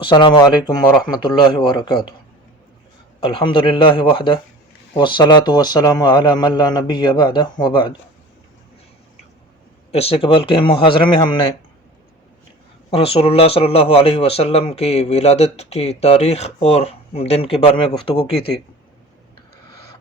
السلام علیکم ورحمۃ اللہ وبرکاتہ۔ الحمد للہ وحدہ والصلاة والسلام علی من لا نبی بعدہ وبعد۔ اس سے قبل کے محاضرے میں ہم نے رسول اللہ صلی اللہ علیہ وسلم کی ولادت کی تاریخ اور دن کے بارے میں گفتگو کی تھی،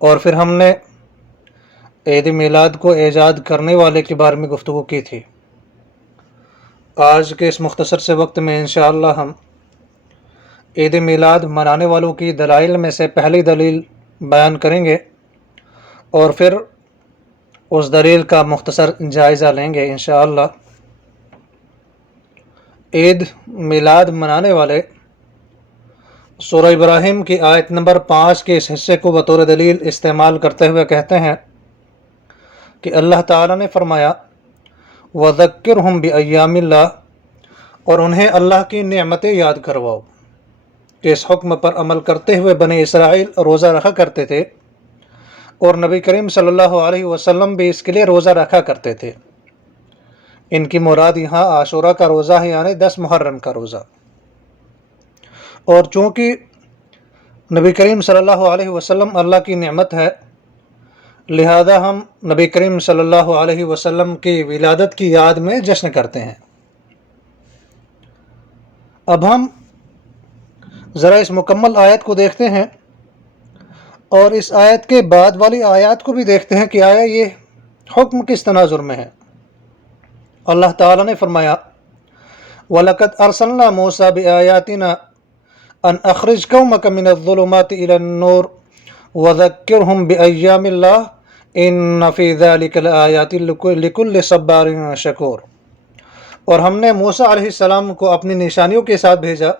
اور پھر ہم نے عید میلاد کو ایجاد کرنے والے کے بارے میں گفتگو کی تھی۔ آج کے اس مختصر سے وقت میں انشاءاللہ ہم عید میلاد منانے والوں کی دلائل میں سے پہلی دلیل بیان کریں گے، اور پھر اس دلیل کا مختصر جائزہ لیں گے انشاءاللہ۔ عید میلاد منانے والے سورہ ابراہیم کی آیت نمبر 5 کے اس حصے کو بطور دلیل استعمال کرتے ہوئے کہتے ہیں کہ اللہ تعالیٰ نے فرمایا وَذَكِّرْهُمْ بِأَيَّامِ اللَّهِ، اور انہیں اللہ کی نعمتیں یاد کرواؤ کہ اس حکم پر عمل کرتے ہوئے بنی اسرائیل روزہ رکھا کرتے تھے، اور نبی کریم صلی اللہ علیہ وسلم بھی اس کے لیے روزہ رکھا کرتے تھے۔ ان کی مراد یہاں عاشورہ کا روزہ ہے، یعنی 10 محرم کا روزہ۔ اور چونکہ نبی کریم صلی اللہ علیہ وسلم اللہ کی نعمت ہے، لہذا ہم نبی کریم صلی اللہ علیہ وسلم کی ولادت کی یاد میں جشن کرتے ہیں۔ اب ہم ذرا اس مکمل آیت کو دیکھتے ہیں، اور اس آیت کے بعد والی آیات کو بھی دیکھتے ہیں کہ آیا یہ حکم کس تناظر میں ہے۔ اللہ تعالیٰ نے فرمایا وَلَقَدْ أَرْسَلْنَا مُوسَىٰ بِآيَاتِنَا أَنْ أَخْرِجْ قَوْمَكَ مِنَ الظُّلُمَاتِ إِلَى النُّورِ وَذَكِّرْهُمْ بِأَيَّامِ اللَّهِ إِنَّ فِي ذَلِكَ لَآيَاتٍ لِكُلِّ صَبَّارٍ شَكُورٍ۔ اور ہم نے موسیٰ علیہ السلام کو اپنی نشانیوں کے ساتھ بھیجا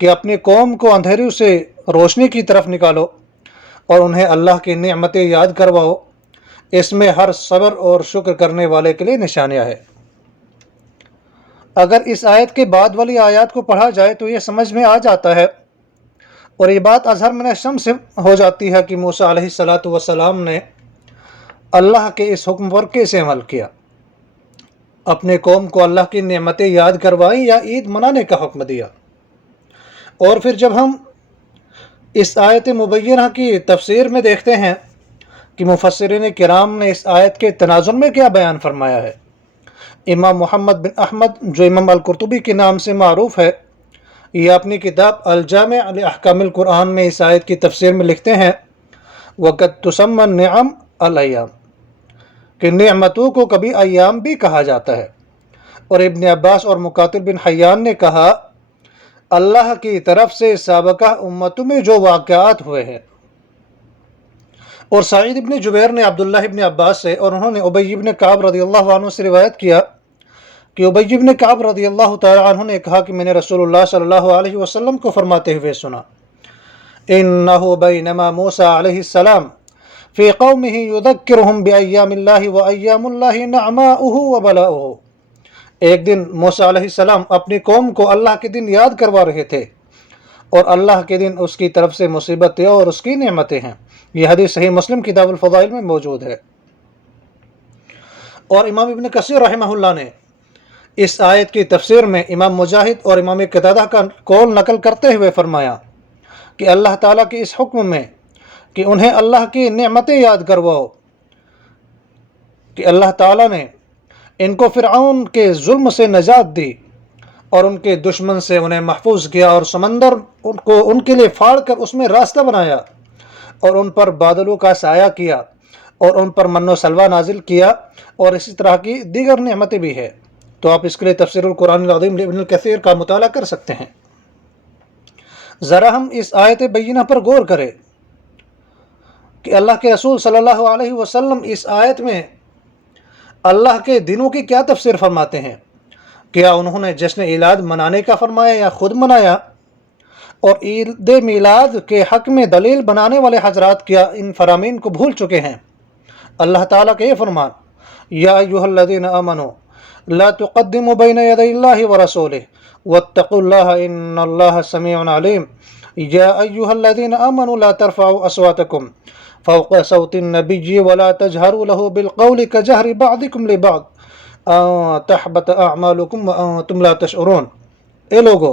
کہ اپنی قوم کو اندھیروں سے روشنی کی طرف نکالو، اور انہیں اللہ کی نعمتیں یاد کرواؤ، اس میں ہر صبر اور شکر کرنے والے کے لیے نشانیاں ہے۔ اگر اس آیت کے بعد والی آیات کو پڑھا جائے تو یہ سمجھ میں آ جاتا ہے، اور یہ بات اظہر من الشمس ہو جاتی ہے کہ موسیٰ علیہ السلام نے اللہ کے اس حکم پر کیسے عمل کیا، اپنے قوم کو اللہ کی نعمتیں یاد کروائیں یا عید منانے کا حکم دیا۔ اور پھر جب ہم اس آیت مبینہ کی تفسیر میں دیکھتے ہیں کہ مفسرین کرام نے اس آیت کے تناظر میں کیا بیان فرمایا ہے، امام محمد بن احمد جو امام القرطبی کے نام سے معروف ہے، یہ اپنی کتاب الجامع لاحکام القرآن میں اس آیت کی تفسیر میں لکھتے ہیں وَقَدْ تُسَمَّى النِّعَمُ الْأَيَّامُ، کہ نعمتوں کو کبھی ایام بھی کہا جاتا ہے۔ اور ابن عباس اور مقاتل بن حیان نے کہا اللہ کی طرف سے سابقہ امتوں میں جو واقعات ہوئے ہیں۔ اور سعید ابن جبیر نے عبداللہ ابن عباس سے، اور انہوں نے ابی ابن کعب رضی اللہ عنہ سے روایت کیا کہ ابی ابن کعب رضی اللہ تعالی عنہ نے کہا کہ میں نے رسول اللہ صلی اللہ علیہ وسلم کو فرماتے ہوئے سنا انہ بینما موسیٰ علیہ السلام فی قومہ یذکرہم بایام اللہ وایام اللہ نعماؤہ وبلاؤہ۔ ایک دن موسیٰ علیہ السلام اپنی قوم کو اللہ کے دن یاد کروا رہے تھے، اور اللہ کے دن اس کی طرف سے مصیبتیں اور اس کی نعمتیں ہیں۔ یہ حدیث صحیح مسلم کتاب الفضائل میں موجود ہے۔ اور امام ابن کثیر رحمہ اللہ نے اس آیت کی تفسیر میں امام مجاہد اور امام قتادہ کا قول نقل کرتے ہوئے فرمایا کہ اللہ تعالیٰ کے اس حکم میں کہ انہیں اللہ کی نعمتیں یاد کرواؤ، کہ اللہ تعالیٰ نے ان کو فرعون کے ظلم سے نجات دی، اور ان کے دشمن سے انہیں محفوظ کیا، اور سمندر کو ان کے لیے پھاڑ کر اس میں راستہ بنایا، اور ان پر بادلوں کا سایہ کیا، اور ان پر من و سلوہ نازل کیا، اور اسی طرح کی دیگر نعمتیں بھی ہے۔ تو آپ اس کے لیے تفسیر القرآن العظیم ابن کثیر کا مطالعہ کر سکتے ہیں۔ ذرا ہم اس آیت بینہ پر غور کریں کہ اللہ کے رسول صلی اللہ علیہ وسلم اس آیت میں اللہ کے دنوں کی کیا تفسیر فرماتے ہیں۔ کیا انہوں نے جشن میلاد منانے کا فرمایا یا خود منایا؟ اور عید میلاد کے حق میں دلیل بنانے والے حضرات کیا ان فرامین کو بھول چکے ہیں؟ اللہ تعالیٰ کا یہ فرمان یا ایھا الذین آمنوا لا تقدموا بین یدی اللہ ورسولہ واتقوا اللہ ان اللہ سمیع علیم یا ایھا الذین آمنوا لا ترفعوا اصواتکم فوق صوت النبی ولا تجہروا له بالقول کجہر بعضکم لبعض تحبط اعمالکم وانتم لا تشعرون۔ اے لوگو،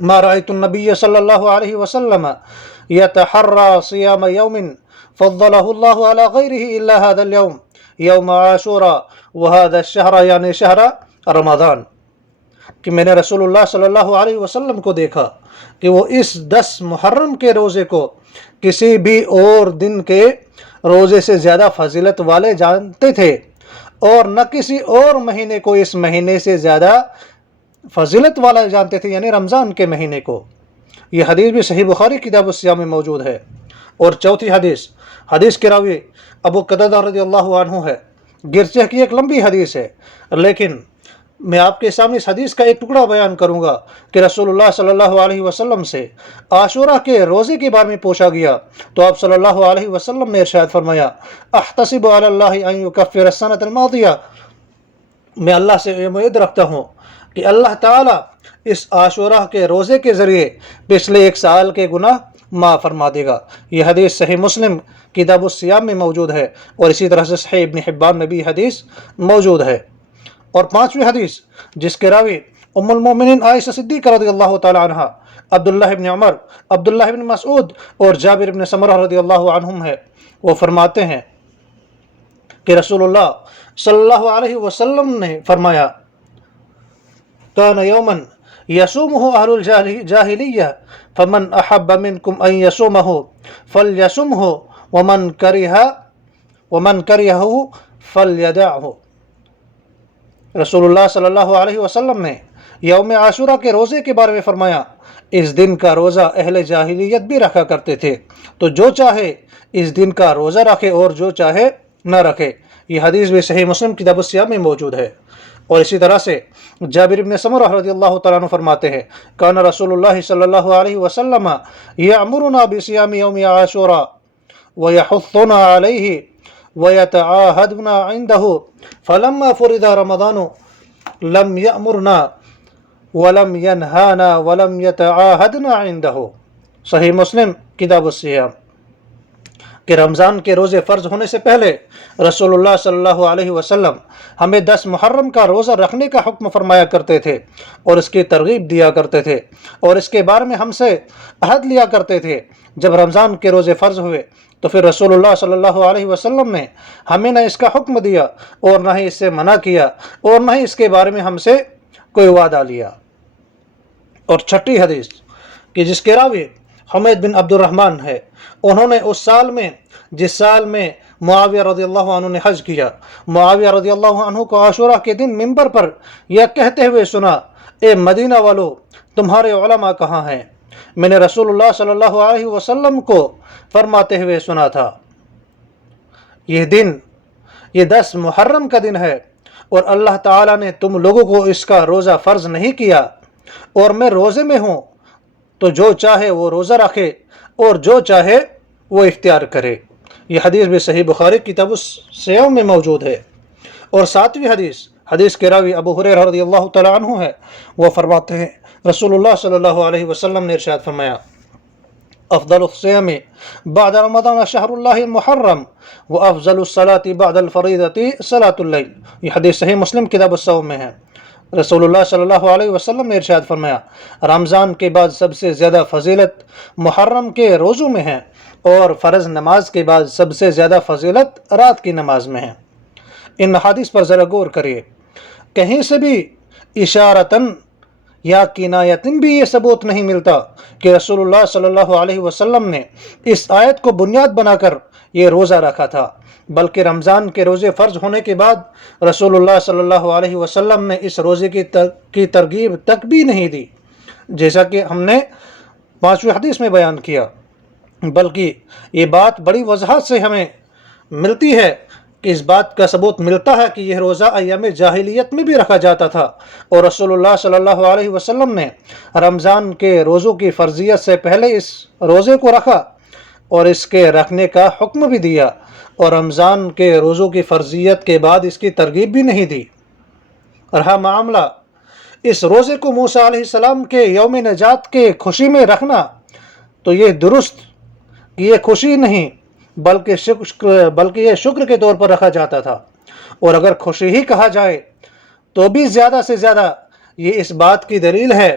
ما رأيت النبي صلى الله عليه وسلم يتحرى صيام يوم فضله الله على غيره إلا هذا اليوم يوم عاشوراء وهذا الشهر یعنی شہر رمضان، کہ میں نے رسول اللہ صلی اللہ علیہ وسلم کو دیکھا کہ وہ اس 10 محرم کے روزے کو کسی بھی اور دن کے روزے سے زیادہ فضیلت والے جانتے تھے، اور نہ کسی اور مہینے کو اس مہینے سے زیادہ فضیلت والا جانتے تھے، یعنی رمضان کے مہینے کو۔ یہ حدیث بھی صحیح بخاری کتاب الصیام میں موجود ہے۔ اور چوتھی حدیث کے راوی ابو قتادہ رضی اللہ عنہ ہے، گرچہ کی ایک لمبی حدیث ہے، لیکن میں آپ کے سامنے اس حدیث کا ایک ٹکڑا بیان کروں گا کہ رسول اللہ صلی اللہ علیہ وسلم سے عاشورہ کے روزے کے بارے میں پوچھا گیا تو آپ صلی اللہ علیہ وسلم نے ارشاد فرمایا، احتسب علی اللہ ان یکفر السنۃ الماضیہ، میں اللہ سے امید رکھتا ہوں کہ اللہ تعالیٰ اس عاشورہ کے روزے کے ذریعے پچھلے ایک سال کے گناہ معاف فرما دے گا۔ یہ حدیث صحیح مسلم کتاب الصیام میں موجود ہے، اور اسی طرح سے صحیح ابن حبان میں بھی حدیث موجود ہے۔ اور پانچویں حدیث جس کے راوی ام المومنین عائشہ صدیقہ رضی اللہ تعالی عنہ، عبداللہ ابن عمر، عبداللہ ابن مسعود اور جابر ابن سمرہ رضی اللہ عنہم ہے، وہ فرماتے ہیں کہ رسول اللہ صلی اللہ علیہ وسلم نے فرمایا، کان یوما یصومہ اہل الجاہلیہ فمن احب منکم ان یصومہ فلیصمہ ومن کرہہ فلیدعہ۔ رسول اللہ صلی اللہ علیہ وسلم نے یوم عاشورہ کے روزے کے بارے میں فرمایا، اس دن کا روزہ اہل جاہلیت بھی رکھا کرتے تھے، تو جو چاہے اس دن کا روزہ رکھے اور جو چاہے نہ رکھے۔ یہ حدیث بھی صحیح مسلم کتاب الصیام میں موجود ہے۔ اور اسی طرح سے جابر بن سمرہ رضی اللہ تعالیٰ عنہ فرماتے ہیں، کان رسول اللہ صلی اللہ علیہ وسلم یأمرنا بصیام یوم عاشورہ ویحثنا علیہ ویتعاہدنا عنده فلما فرض رمضان لم یأمرنا ولم ینہانا ولم یتعاہدنا عنده۔ صحیح مسلم کتاب الصیام، کہ رمضان کے روزے فرض ہونے سے پہلے رسول اللہ صلی اللہ علیہ وسلم ہمیں 10 محرم کا روزہ رکھنے کا حکم فرمایا کرتے تھے اور اس کی ترغیب دیا کرتے تھے، اور اس کے بارے میں ہم سے عہد لیا کرتے تھے۔ جب رمضان کے روزے فرض ہوئے تو پھر رسول اللہ صلی اللہ علیہ وسلم نے ہمیں نہ اس کا حکم دیا اور نہ ہی اس سے منع کیا اور نہ ہی اس کے بارے میں ہم سے کوئی وعدہ لیا۔ اور چھٹی حدیث کہ جس کے راوی حمید بن عبد الرحمن ہے، انہوں نے اس سال میں جس سال میں معاویہ رضی اللہ عنہ نے حج کیا، معاویہ رضی اللہ عنہ کو عاشورہ کے دن منبر پر یہ کہتے ہوئے سنا، اے مدینہ والو، تمہارے علماء کہاں ہیں؟ میں نے رسول اللہ صلی اللہ علیہ وسلم کو فرماتے ہوئے سنا تھا، یہ 10 محرم کا دن ہے اور اللہ تعالیٰ نے تم لوگوں کو اس کا روزہ فرض نہیں کیا، اور میں روزے میں ہوں، تو جو چاہے وہ روزہ رکھے اور جو چاہے وہ اختیار کرے۔ یہ حدیث بھی صحیح بخاری کتاب الصیام میں موجود ہے۔ اور 7ویں حدیث کے راوی ابو ہریرہ رضی اللہ تعالی عنہ ہے، وہ فرماتے ہیں رسول اللہ صلی اللہ علیہ وسلم نے ارشاد فرمایا، افضل الصیام بعد رمضان شہر اللہ المحرم وافضل الصلاة بعد الفریضة صلاة اللیل۔ یہ حدیث صحیح مسلم کتاب الصوم میں ہے۔ رسول اللہ صلی اللہ علیہ وسلم نے ارشاد فرمایا، رمضان کے بعد سب سے زیادہ فضیلت محرم کے روزوں میں ہے، اور فرض نماز کے بعد سب سے زیادہ فضیلت رات کی نماز میں ہے۔ ان حدیث پر ذرا غور کریے، کہیں سے بھی اشارتاً یا کنایتاً بھی یہ ثبوت نہیں ملتا کہ رسول اللہ صلی اللہ علیہ وسلم نے اس آیت کو بنیاد بنا کر یہ روزہ رکھا تھا، بلکہ رمضان کے روزے فرض ہونے کے بعد رسول اللہ صلی اللہ علیہ وسلم نے اس روزے کی ترغیب تک بھی نہیں دی، جیسا کہ ہم نے 5ویں حدیث میں بیان کیا، بلکہ یہ بات بڑی وضاحت سے ہمیں ملتی ہے کہ اس بات کا ثبوت ملتا ہے کہ یہ روزہ ایام جاہلیت میں بھی رکھا جاتا تھا، اور رسول اللہ صلی اللہ علیہ وسلم نے رمضان کے روزوں کی فرضیت سے پہلے اس روزے کو رکھا اور اس کے رکھنے کا حکم بھی دیا، اور رمضان کے روزوں کی فرضیت کے بعد اس کی ترغیب بھی نہیں دی۔ رہا معاملہ اس روزے کو موسیٰ علیہ السلام کے یوم نجات کے خوشی میں رکھنا، تو یہ درست یہ خوشی نہیں بلکہ یہ شکر کے طور پر رکھا جاتا تھا، اور اگر خوشی ہی کہا جائے تو بھی زیادہ سے زیادہ یہ اس بات کی دلیل ہے